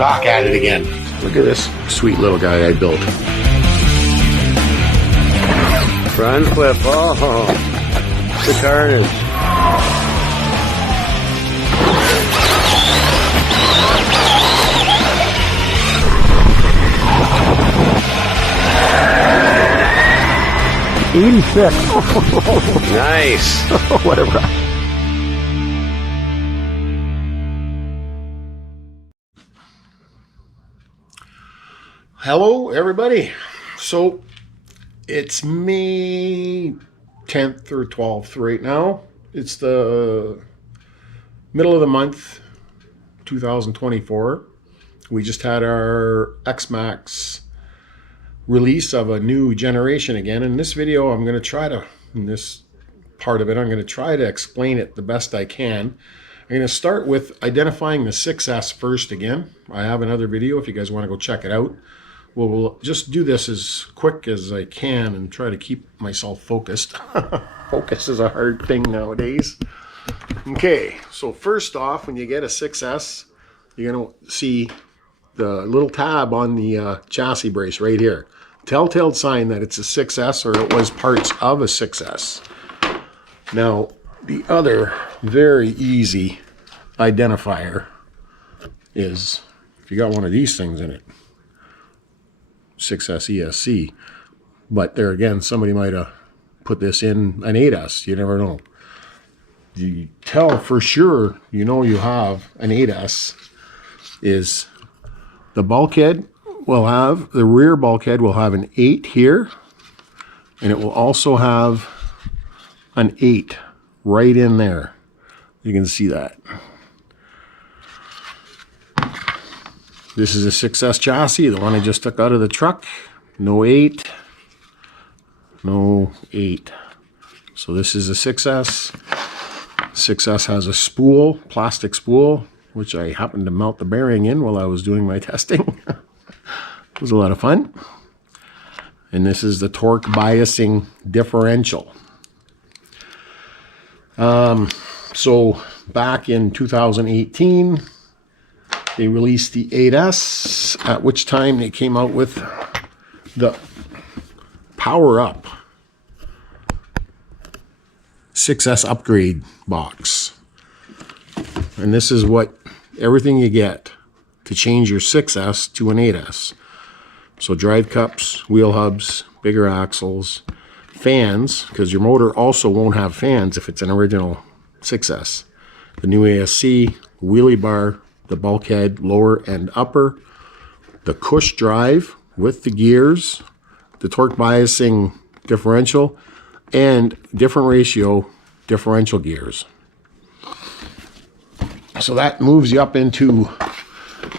back at it again. Look at this sweet little guy I built. Front flip, oh, the carnage. Nice. Whatever. Hello, everybody. So it's May 10th or 12th right now. It's the middle of the month, 2024. We just had our X-Maxx release of a new generation again. In this video, I'm going to try to, in this part of it, I'm going to try to explain it the best I can. I'm going to start with identifying the 6S first again. I have another video if you guys want to go check it out. We'll just do this as quick as I can and try to keep myself focused. Focus is a hard thing nowadays. Okay, so first off, when you get a 6S, you're going to see the little tab on the chassis brace right here. Telltale sign that it's a 6S or it was parts of a 6S. Now, the other very easy identifier is if you got one of these things in it. 6S ESC, but there again, somebody might have put this in an 8S. You never know. You tell for sure you know you have an 8S is the bulkhead will have, the rear bulkhead will have an 8 here, and it will also have an 8 right in there. You can see that. This is a 6S chassis, the one I just took out of the truck. No 8. No 8. So this is a 6S. 6S has a spool, plastic spool, which I happened to melt the bearing in while I was doing my testing. It was a lot of fun. And this is the torque biasing differential. So back in 2018, they released the 8S, at which time they came out with the Power Up 6S upgrade box. And this is what everything you get to change your 6S to an 8S. So drive cups, wheel hubs, bigger axles, fans, because your motor also won't have fans if it's an original 6S. The new ASC, wheelie bar, the bulkhead, lower and upper, the cush drive with the gears, the torque biasing differential, and different ratio differential gears. So that moves you up into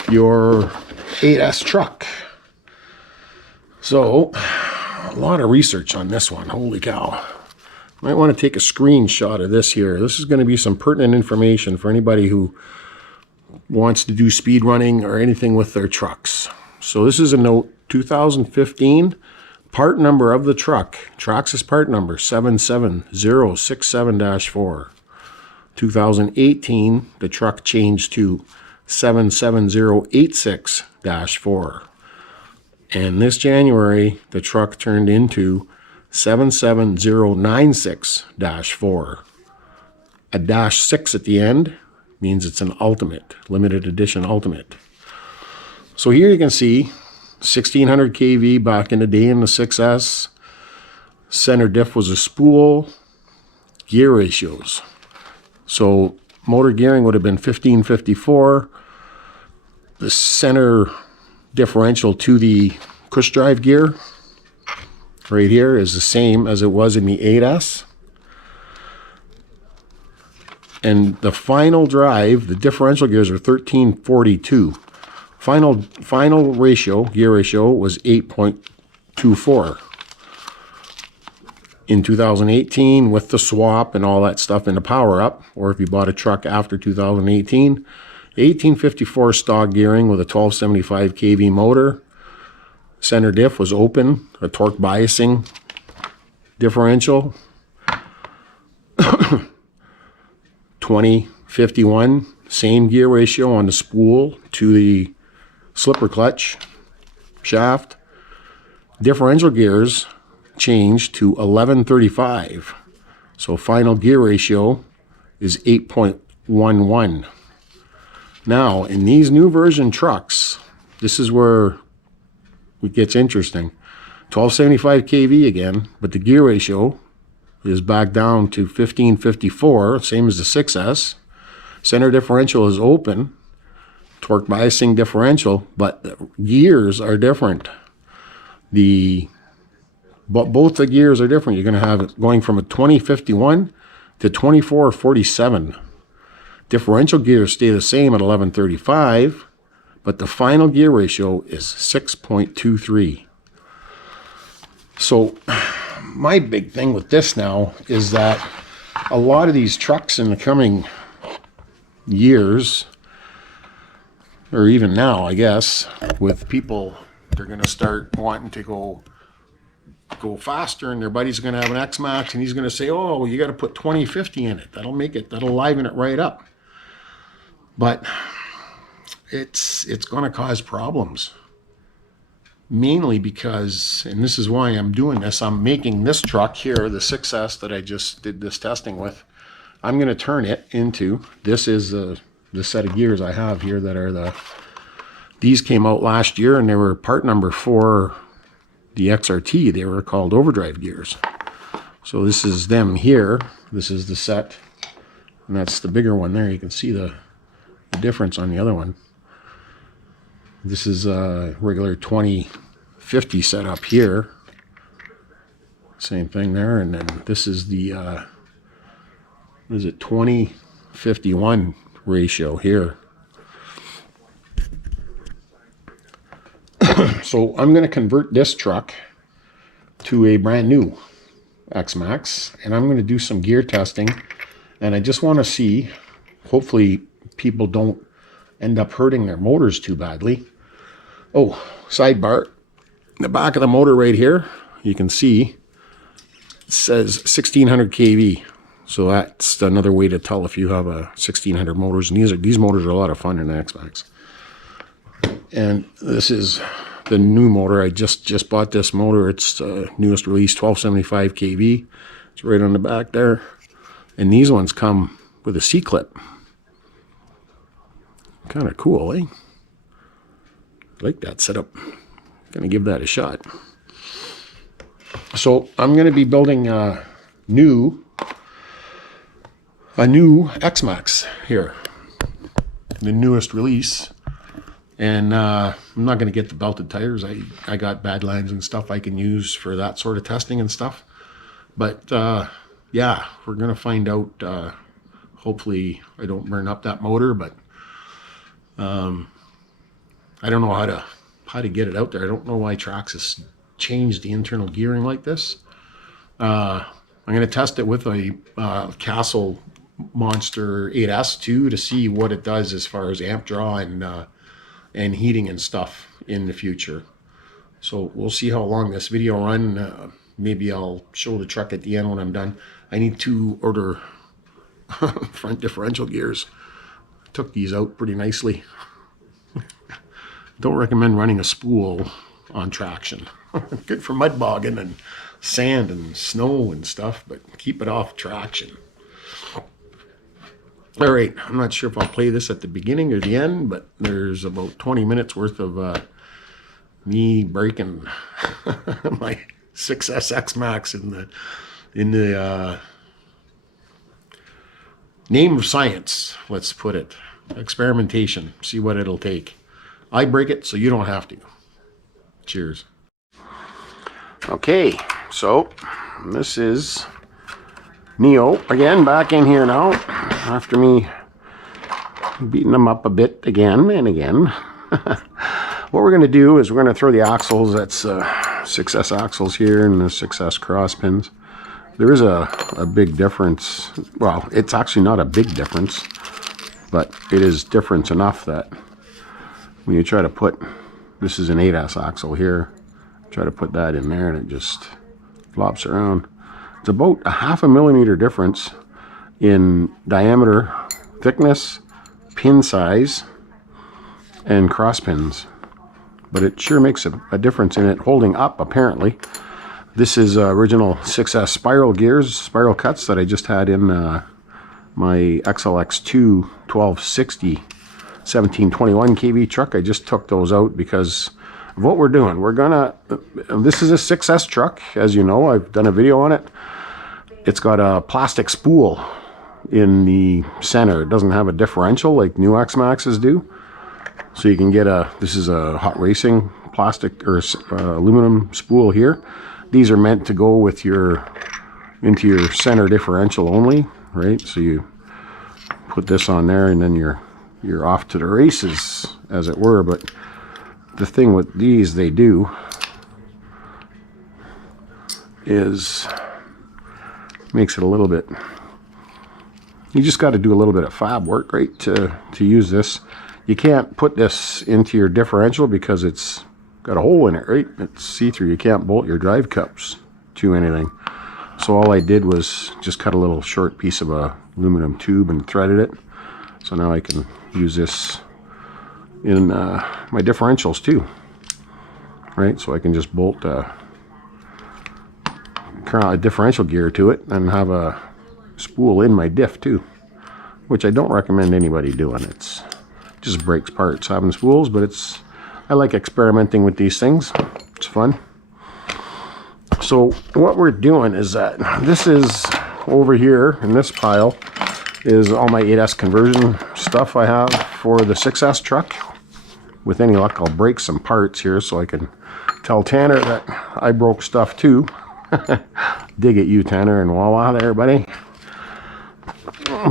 your 8S truck. So a lot of research on this one, holy cow. Might want to take a screenshot of this here. This is going to be some pertinent information for anybody who wants to do speed running or anything with their trucks. So this is a note 2015, part number of the truck, Traxxas part number 77067-4. 2018, the truck changed to 77086-4. And this January, the truck turned into 77096-4. A -6 at the end means it's an ultimate, limited edition ultimate. So here you can see 1600 kV back in the day in the 6S. Center diff was a spool. Gear ratios. So motor gearing would have been 1554. The center differential to the cush drive gear right here is the same as it was in the 8S. And the final drive, the differential gears are 1342. Final ratio, gear ratio, was 8.24. In 2018, with the swap and all that stuff in the Power Up, or if you bought a truck after 2018, 1854 stock gearing with a 1275 kV motor. Center diff was open, a torque biasing differential. 2051, same gear ratio on the spool to the slipper clutch, shaft. Differential gears changed to 1135. So final gear ratio is 8.11. Now, in these new version trucks, this is where it gets interesting. 1275 kV again, but the gear ratio is back down to 1554, same as the 6S. Center differential is open, torque biasing differential, but the gears are different. Both the gears are different. You're going to have it going from a 2051 to 2447. Differential gears stay the same at 1135, but the final gear ratio is 6.23. So my big thing with this now is that a lot of these trucks in the coming years, or even now, I guess, with people, they're going to start wanting to go faster, and their buddy's going to have an X-Maxx, and he's going to say, oh, well, you got to put 2050 in it. That'll liven it right up. But it's going to cause problems. Mainly because, and this is why I'm doing this, I'm making this truck here, the 6S that I just did this testing with, I'm going to turn it into, this is the set of gears I have here that are these came out last year, and they were part number for the XRT. They were called overdrive gears. So this is them here. This is the set, and that's the bigger one there. You can see the difference on the other one. This is a regular 2050 setup here. Same thing there, and then this is the what is it, 2051 ratio here. So I'm going to convert this truck to a brand new X-Maxx, and I'm going to do some gear testing, and I just want to see, hopefully people don't end up hurting their motors too badly. Oh, sidebar, the back of the motor right here, you can see it says 1600 kV. So that's another way to tell if you have a 1600 motors, and these motors are a lot of fun in the X-Maxx. And this is the new motor. I just bought this motor. It's newest release, 1275 kV. It's right on the back there. And these ones come with a C-clip. Kind of cool, eh? I like that setup. Gonna give that a shot. So I'm gonna be building a new X-Maxx here, the newest release. And I'm not going to get the belted tires. I got bad lines and stuff I can use for that sort of testing and stuff. But yeah, we're going to find out. Hopefully I don't burn up that motor, but I don't know how to get it out there. I don't know why Traxxas changed the internal gearing like this. I'm going to test it with a Castle Monster 8S too, to see what it does as far as amp draw and heating and stuff in the future. So we'll see how long this video run. Maybe I'll show the truck at the end when I'm done. I need to order front differential gears. Took these out pretty nicely. Don't recommend running a spool on traction. Good for mud bogging and sand and snow and stuff, but keep it off traction. All right, I'm not sure if I'll play this at the beginning or the end, but there's about 20 minutes worth of me breaking my 6S X-Maxx in the name of science, let's put it. Experimentation, see what it'll take. I break it so you don't have to. Cheers. Okay, so this is Neo again, back in here now after me beating them up a bit again and again. What we're going to do is we're going to throw the axles. That's 6S axles here and the 6S cross pins. There is a big difference. Well, it's actually not a big difference, but it is difference enough that when you try to put, this is an 8S axle here, try to put that in there and it just flops around. It's about a 0.5 millimeter difference in diameter, thickness, pin size, and cross pins. but it sure makes a difference in it holding up, apparently. This is original 6S spiral gears, spiral cuts that I just had in my XLX2 1260 1721 kV truck. I just took those out because of what we're doing. We're gonna, this is a 6S truck, as you know, I've done a video on it. It's got a plastic spool in the center. It doesn't have a differential like new X-Maxes do. So you can get this is a hot racing plastic or aluminum spool here. These are meant to go with into your center differential only, right? So you put this on there and then you're off to the races, as it were. But the thing with these they do is makes it a little bit, you just got to do a little bit of fab work, right, to use this. You can't put this into your differential because it's got a hole in it, right? It's see-through. You can't bolt your drive cups to anything. So all I did was just cut a little short piece of a aluminum tube and threaded it. So now I can use this in my differentials too, right? So I can just bolt a differential gear to it and have a spool in my diff too, which I don't recommend anybody doing. It's just breaks parts having spools, but I like experimenting with these things. It's fun. So what we're doing is that this is over here in this pile is all my 8S conversion stuff I have for the 6S truck. With any luck, I'll break some parts here so I can tell Tanner that I broke stuff too. Dig at you, Tanner, and Wawa there, buddy.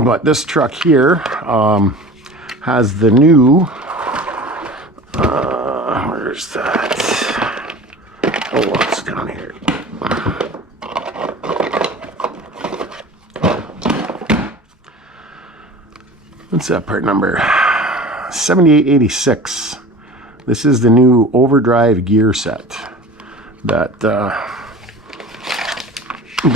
But this truck here has the new where's that? Oh, what's down here? What's that part number? 7886. This is the new overdrive gear set that the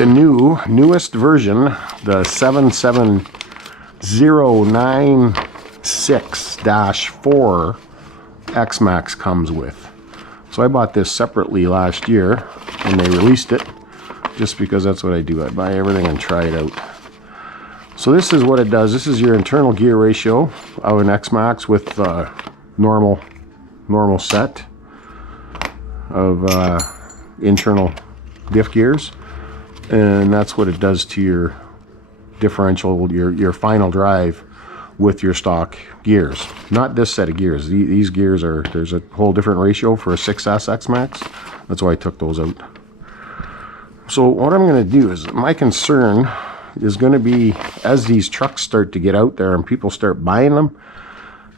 newest version, the 77096-4 X-Maxx comes with. So I bought this separately last year when they released it, just because that's what I do. I buy everything and try it out. So this is what it does. This is your internal gear ratio of an X-Maxx with normal set of internal diff gears, and that's what it does to your differential, your final drive with your stock gears. Not this set of gears. These gears there's a whole different ratio for a 6S X-Maxx. That's why I took those out. So what I'm going to do is, my concern is going to be, as these trucks start to get out there and people start buying them,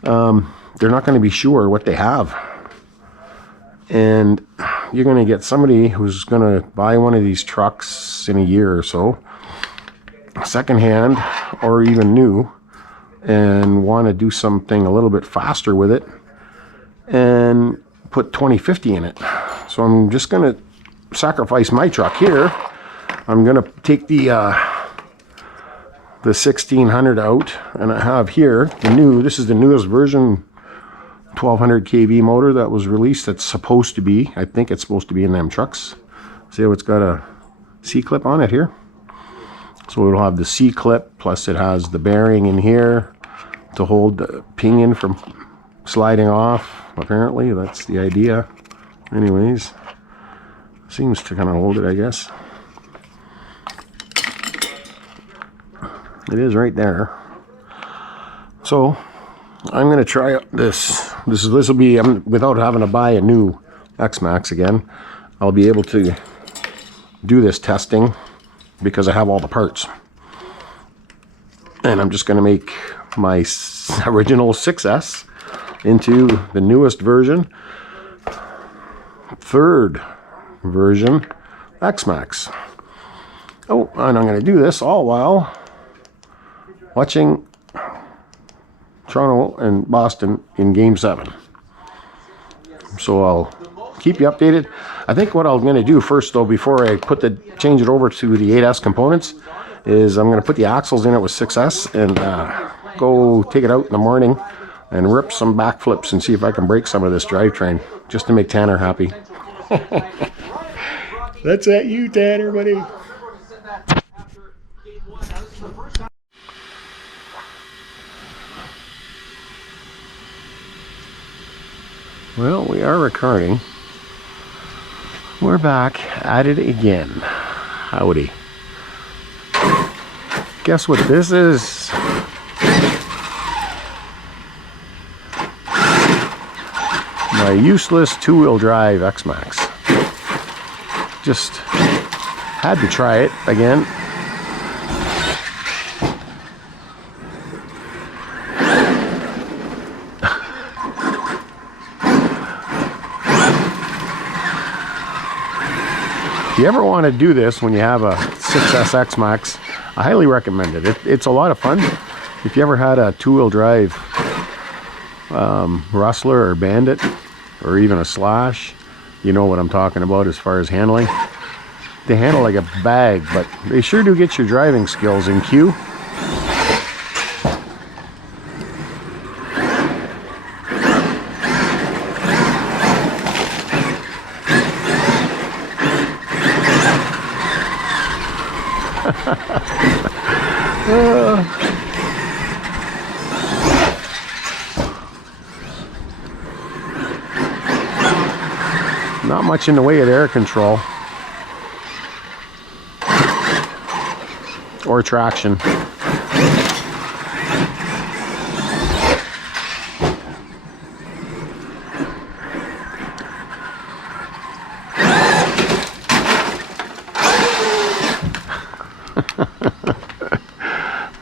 they're not going to be sure what they have. And you're going to get somebody who's going to buy one of these trucks in a year or so, secondhand or even new, and want to do something a little bit faster with it and put 2050 in it. So I'm just going to sacrifice my truck here. I'm going to take the 1600 out, and I have here this is the newest version 1200 kV motor that was released. That's supposed to be, I think it's supposed to be in them trucks. See how it's got a C-clip on it here? So it'll have the C-clip, plus it has the bearing in here to hold the pinion from sliding off. Apparently, that's the idea. Anyways, seems to kind of hold it, I guess. It is right there. So I'm going to try out this. This will be, without having to buy a new X-Maxx again, I'll be able to do this testing because I have all the parts. And I'm just going to make my original 6S into the newest version, third version X-Maxx. Oh, and I'm going to do this all while watching Toronto and Boston in Game 7. So I'll keep you updated. I think what I'm going to do first, though, before I change it over to the 8S components, is I'm going to put the axles in it with 6S and go take it out in the morning and rip some backflips and see if I can break some of this drivetrain just to make Tanner happy. That's at you, Tanner, buddy. Well, we are recording. We're back at it again. Howdy. Guess what this is? My useless two-wheel drive X-Maxx. Just had to try it again. If you ever want to do this when you have a Traxxas X-Maxx, I highly recommend it. It's a lot of fun. If you ever had a two-wheel drive Rustler or Bandit, or even a Slash, you know what I'm talking about as far as handling. They handle like a bag, but they sure do get your driving skills in cue. Not much in the way of air control or traction.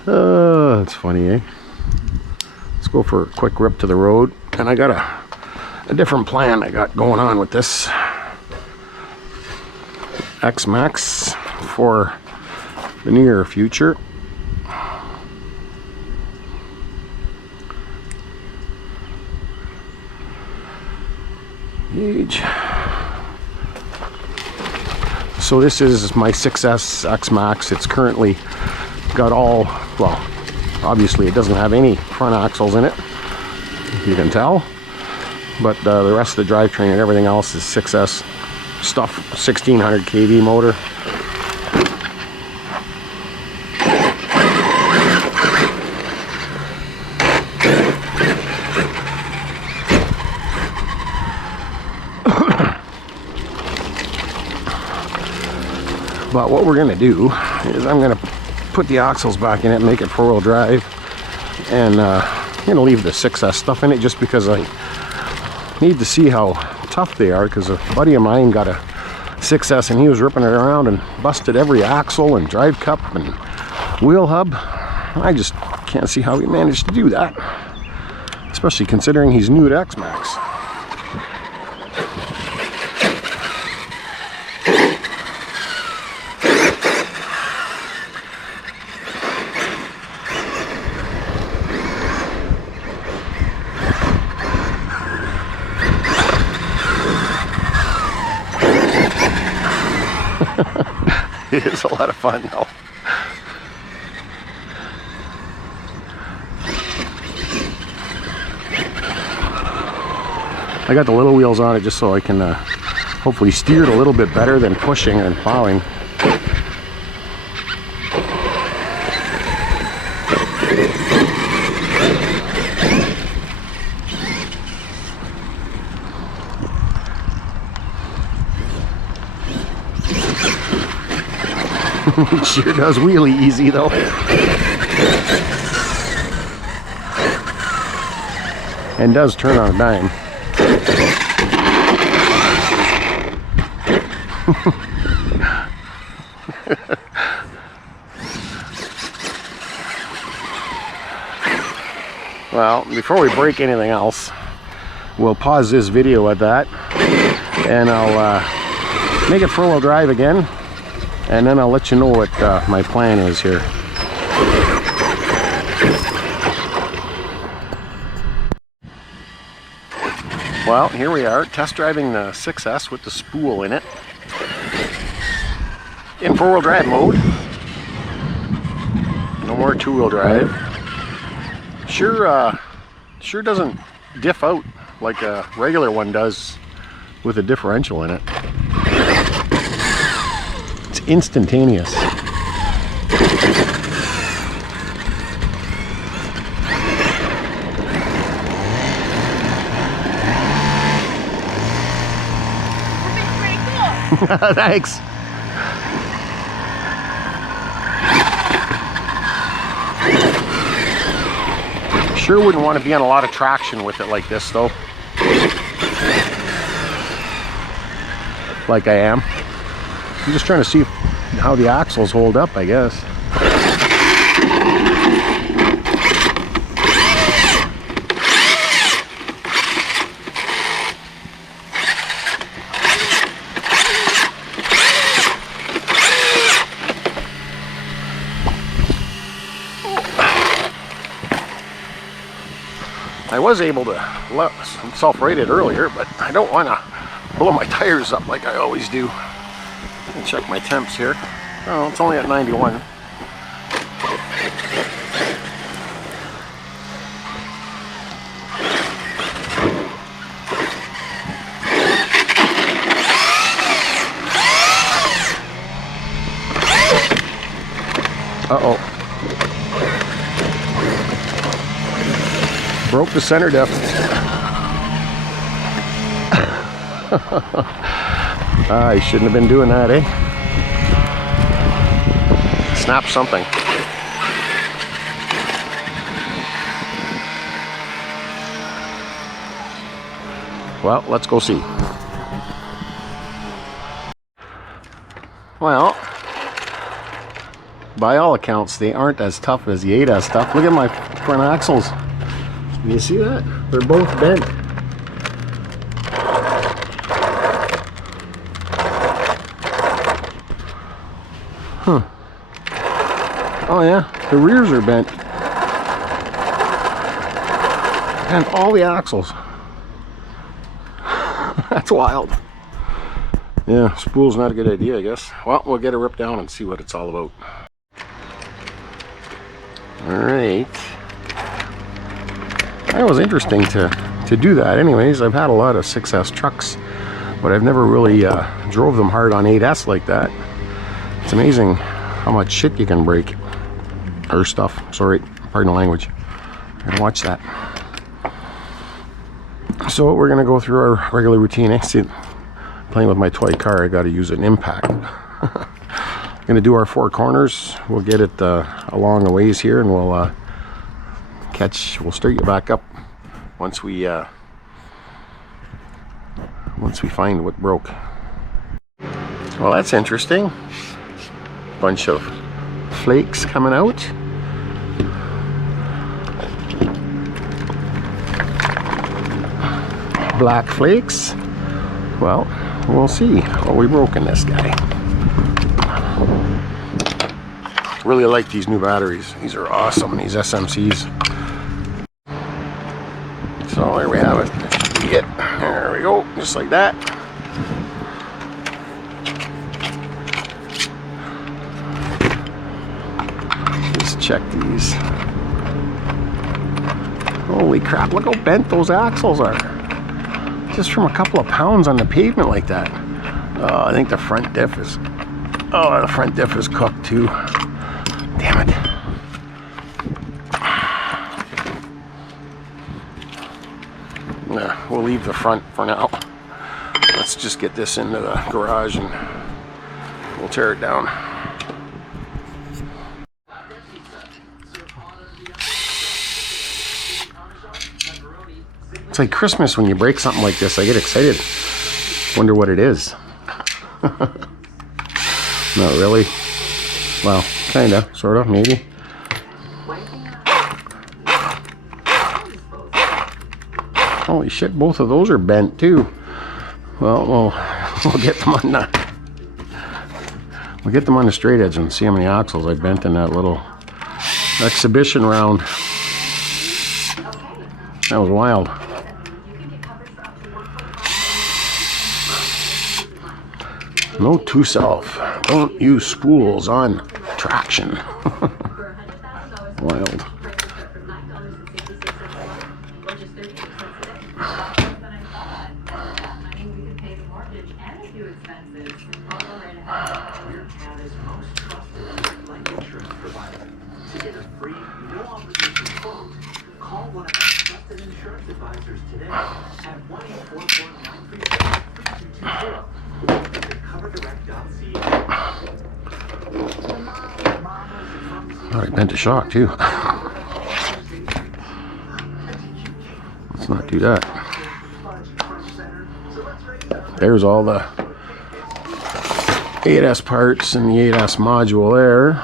That's funny, eh? Let's go for a quick rip to the road. And I got a different plan I got going on with this X-Maxx for the near future. Gauge. So this is my Traxxas X-Maxx. It's currently got all, well, obviously it doesn't have any front axles in it, you can tell, but the rest of the drivetrain and everything else is Traxxas stuff. 1600 kV motor. But what we're going to do is I'm going to put the axles back in it and make it four-wheel drive, and I'm going to leave the Traxxas stuff in it just because I need to see how tough they are, because a buddy of mine got a Traxxas and he was ripping it around and busted every axle and drive cup and wheel hub. I just can't see how he managed to do that, especially considering he's new to X-Maxx. It is a lot of fun though. I got the little wheels on it just so I can hopefully steer it a little bit better than pushing and plowing. It sure does wheelie easy though. And does turn on a dime. Well, before we break anything else, we'll pause this video at that, and I'll make it four-wheel drive again, and then I'll let you know what my plan is here. Well, here we are, test driving the Traxxas with the spool in it, in four-wheel drive mode. No more two-wheel drive. Sure Sure doesn't diff out like a regular one does with a differential in it. It's instantaneous. Thanks. Sure wouldn't want to be on a lot of traction with it like this though. Like I am. I'm just trying to see how the axles hold up, I guess. I was able to self-rate it earlier, but I don't want to blow my tires up like I always do. I'll check my temps here. Oh, it's only at 91. Uh-oh. Broke the center diff. I shouldn't have been doing that, eh? Snap something. Well, let's go see. Well, by all accounts, they aren't as tough as the 8S stuff. Look at my front axles. Can you see that? They're both bent. Huh. Oh yeah, the rears are bent. And all the axles. That's wild. Yeah, spool's not a good idea, I guess. Well, we'll get it ripped down and see what it's all about. Alright. That was interesting to do that. Anyways, I've had a lot of 6S trucks, but I've never really drove them hard on 8S like that. It's amazing how much shit you can break. Or stuff. Sorry, pardon the language. And watch that. So we're going to go through our regular routine. I see, playing with my toy car, I got to use an impact. Going to do our 4 corners. We'll get it along a ways here, and we'll straighten it back up once we find what broke. Well, that's interesting. Bunch of flakes coming out. Black flakes. Well, we'll see what we broke in this guy. Really like these new batteries. These are awesome, these SMCs. So there we have it. There we go, just like that. Just check these. Holy crap, look how bent those axles are. Just from a couple of pounds on the pavement like that. I think the front diff is... Oh, the front diff is cooked too. Damn it. We'll leave the front for now. Let's just get this into the garage and we'll tear it down. It's like Christmas when you break something like this. I get excited. Wonder what it is. Not really. Well, kinda, sorta, maybe. Holy shit, both of those are bent too. Well, we'll get them on the straight edge and see how many axles I bent in that little exhibition round. That was wild. Note to self, don't use spools on traction. Wild. Oh, I bent a shock too. Let's not do that. There's all the 8S parts and the 8S module there.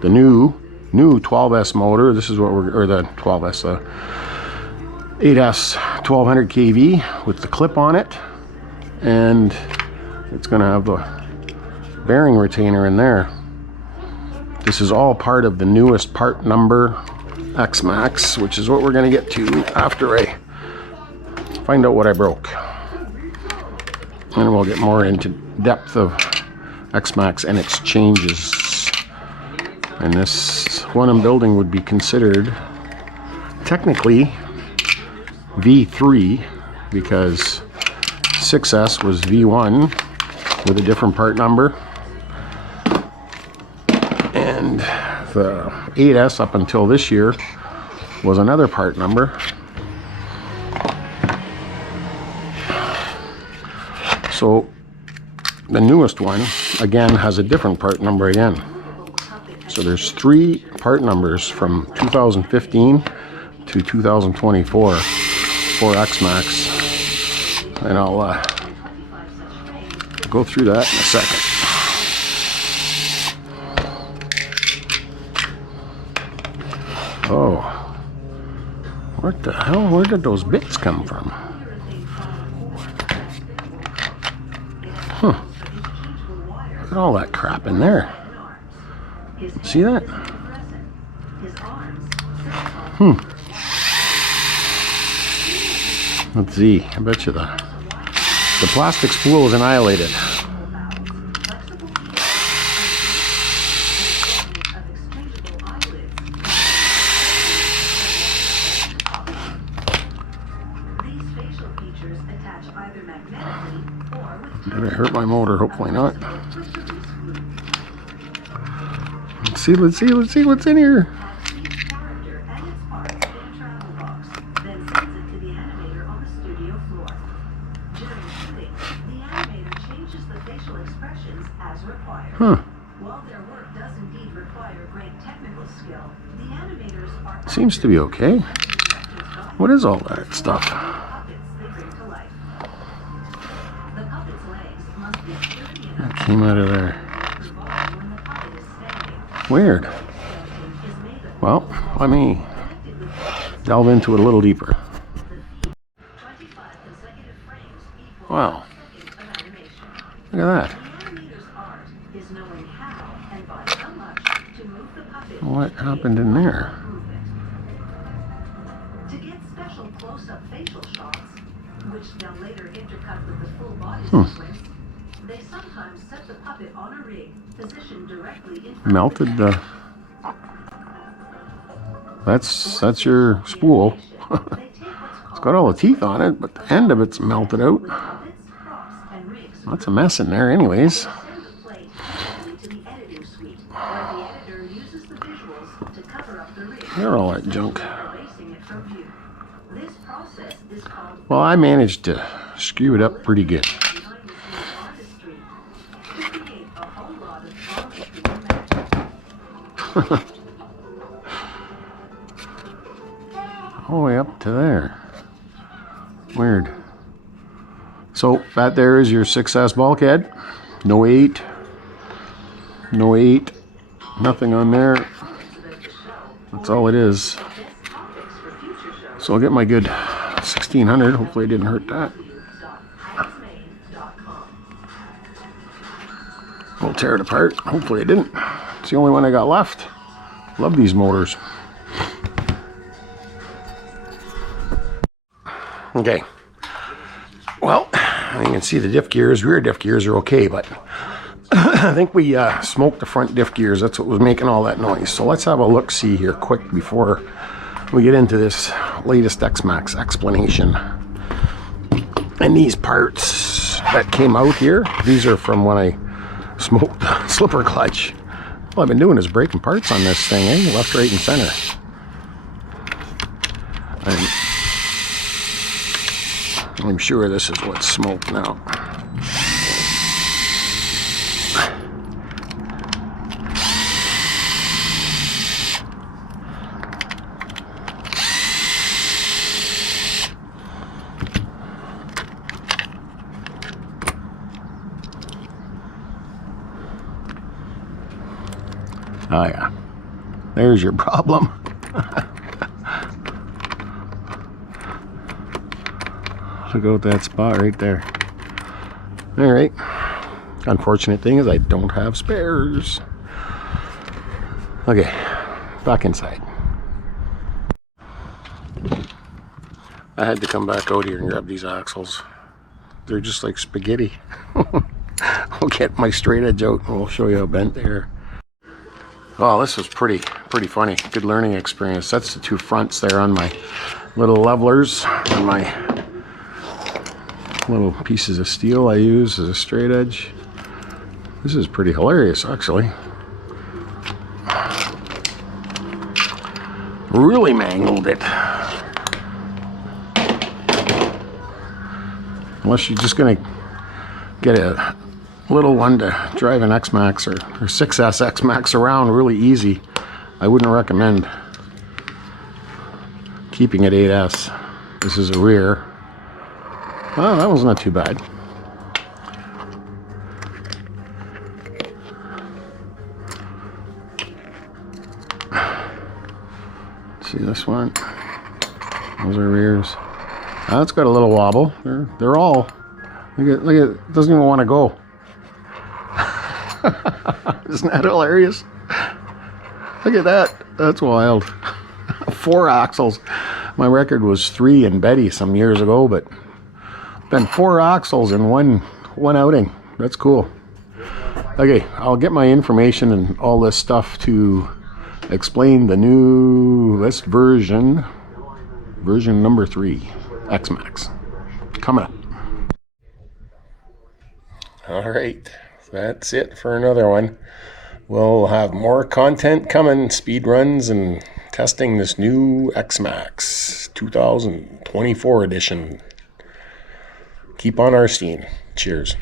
The new 12S motor. This is what or the 12S, 8S 1200 kV with the clip on it, and it's going to have the bearing retainer in there. This is all part of the newest part number X-Maxx, which is what we're going to get to after I find out what I broke. And we'll get more into depth of X-Maxx and its changes. And this one I'm building would be considered technically V3 because 6S was V1 with a different part number. And the 8S up until this year was another part number. So the newest one again has a different part number again. So there's 3 part numbers from 2015 to 2024 for X-Maxx, and I'll go through that in a second. Oh, what the hell? Where did those bits come from? Huh. Look at all that crap in there. See that? Let's see. I bet you the plastic spool is annihilated. Did it hurt my motor? Hopefully not. Let's see what's in here. Huh. Seems to be okay. What is all that stuff? That came out of there. Weird. Well, let me delve into it a little deeper. Wow. Look at that. What happened in there? To get special close-up facial shots, which they'll later intercut with the full body sequence, they sometimes set the puppet on a rig positioned directly in front melted the. That's your spool. It's got all the teeth on it, but the end of it's melted out. That's a mess in there, anyways. They're all that junk. Well, I managed to screw it up pretty good. All the way up to there. Weird. So that there is your 6S bulkhead. No 8. No 8. Nothing on there. That's all it is. So I'll get my good 1600. Hopefully I didn't hurt that. We'll tear it apart. Hopefully I didn't. It's the only one I got left. Love these motors. Okay. Well, you can see the diff gears, rear diff gears are okay, but I think we smoked the front diff gears. That's what was making all that noise. So let's have a look-see here quick before we get into this latest X-Maxx explanation. And these parts that came out here, these are from when I smoked the slipper clutch. All I've been doing is breaking parts on this thing, eh? Left, right, and center. I'm sure this is what's smoked now. Oh yeah, there's your problem. Look out that spot right there. All right. Unfortunate thing is I don't have spares. Okay, back inside. I had to come back out here and grab these axles. They're just like spaghetti. I'll get my straight edge out and we'll show you how bent they are. Well, this was pretty funny. Good learning experience. That's the two fronts there on my little levelers and my little pieces of steel I use as a straight edge. This is pretty hilarious, actually. Really mangled it. Unless you're just gonna get a little one to drive an X-Maxx or 6S X-Maxx around really easy, I wouldn't recommend keeping it 8S. This is a rear. Oh, that was not too bad. See this one? Those are rears. Oh, it's got a little wobble. They're all. Look at it doesn't even want to go. Isn't that hilarious? Look at that. That's wild. 4 axles. My record was 3 in Betty some years ago, but been 4 axles in one outing. That's cool. Okay, I'll get my information and all this stuff to explain the newest version number 3 X-Maxx coming up. All right, that's it for another one. We'll have more content coming, speed runs and testing this new X-Maxx 2024 edition. Keep on our steam. Cheers.